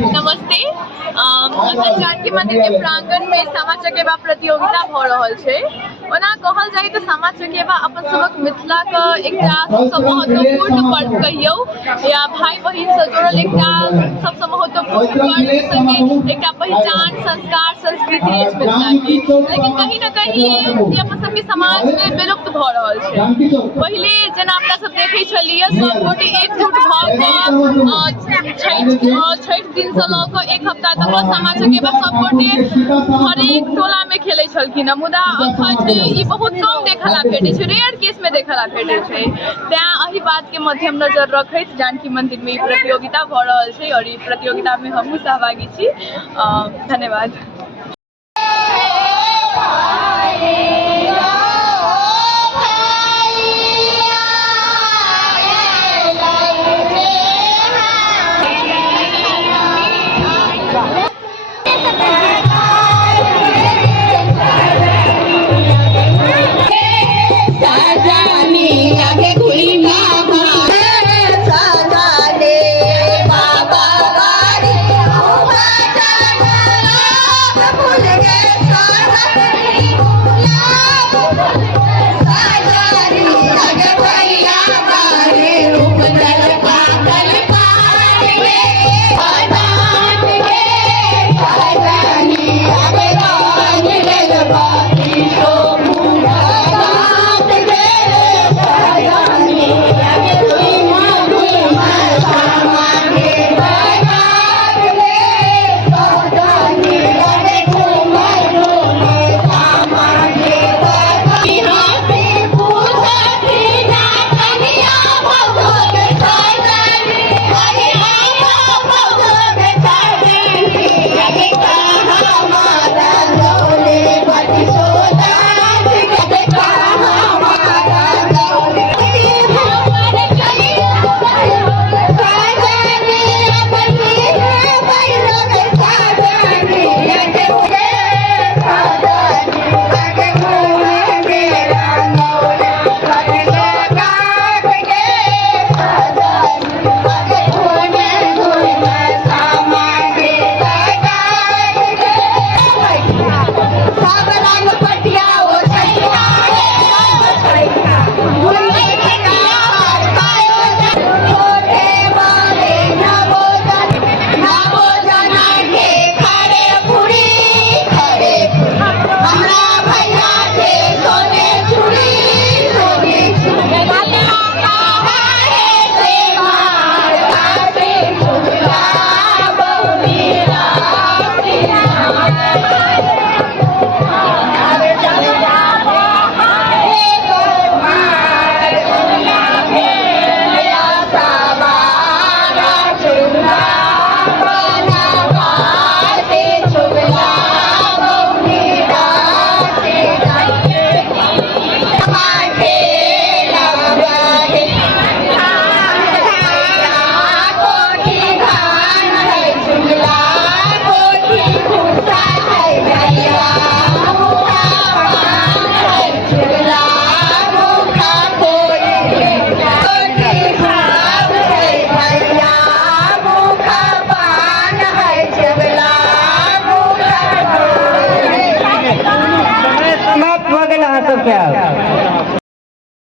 नमस्ते। जानकी मंदिर के प्रांगण में सामा चकेबा प्रतियोगिता भ रहल छै। ओना कहल जाय तो सामा चकेबा अपन सबक मिथिला के एकटा सबसँ महत्वपूर्ण पर्व कहियौ या भाई बहिन से जुड़ल एकटा सबसँ महत्वपूर्ण पर्व संगे एकटा पहचान संस्कार संस्कृति अछि मिथिला के। लेकिन कहीं न कहीं ये अपन सबके समाज में विलुप्त भ रहल छै। पहिले जेना अपना सब देखै छलियै सब गोटे एकजुट भ छठ दिन से लऽ कऽ एक हफ्ता तक सामा चकेबा सब गोटे हरेक टोला में खेलै छलखिन। मुदा अखन ई बहुत कम देखला भेटै छै, रेयर केस में देखला भेटै छै। तें एही बात के मध्यम नजर रखैत जानकी मंदिर में ई प्रतियोगिता भ रहल छै और ई प्रतियोगिता में हमहूँ सहभागी छी। धन्यवाद।